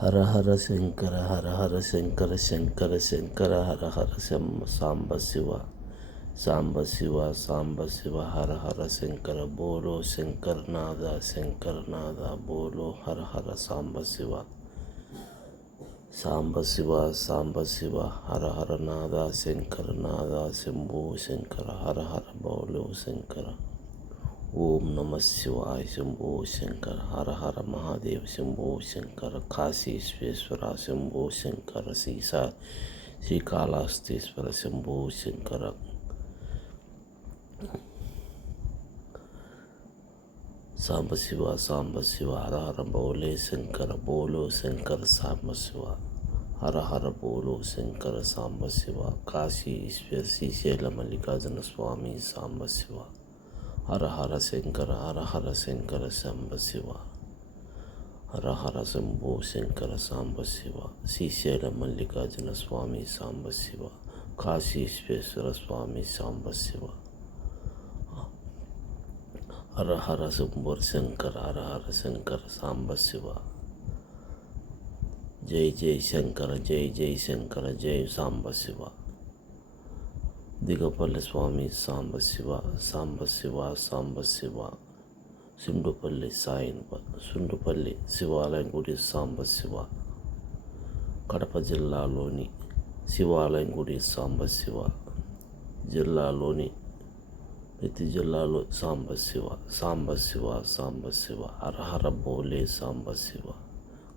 హర హర శంకర హర హర శంకర శంకర శంకర హర హర సాంబ శివ సాంబ శివ సాంబ శివ హర హర శంకర బోలో శంకరనాథ బోలో హర హర సాంబ శివ సాంబ శివ సాంబ శివ హర హర నాథ శంకరనాథ శంభో శంకర హర హర బోలో శంకర ఓం నమ శివాయ శంభో శంకర హర హర మహాదేవ శంభో శంకర కాశీ విశ్వేశ్వర శంభో శంకర శ్రీకాళహస్తీశ్వర శంభో శంకర సాంబ శివ హర హర బోలే శంకర బోలో శంకర సాంబ శివ హర హర బోలో శంకర సాంబ శివ కాశీ ఈశ్వర శ్రీశైల మల్లికార్జున స్వామి సాంబ శివ హర హర శంకర సాంబ శివ హర హర శంభో శంకర సాంబ శివ శ్రీశైల మల్లికార్జున స్వామి సాంబ శివ కాశీ విశ్వేశ్వర స్వామి సాంబ శివ హర హర శంభో శంకర హర హర శంకర సాంబ శివ జై జై శంకర జై సాంబ శివ దిగపల్లి స్వామి సాంబ శివ సుండుపల్లి శివాలయం గుడి సాంబ శివ కడప జిల్లాలోని శివాలయం గుడి సాంబ శివ జిల్లాలోని ప్రతి జిల్లాలో సాంబ శివ హర హర బోలే సాంబ శివ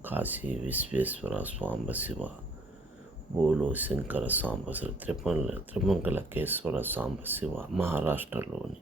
కాశీ విశ్వేశ్వర సాంబ శివ బోలో శంకర సాంబ శివ త్రిమంగళకేశ్వర సాంబ శివ మహారాష్ట్రలోని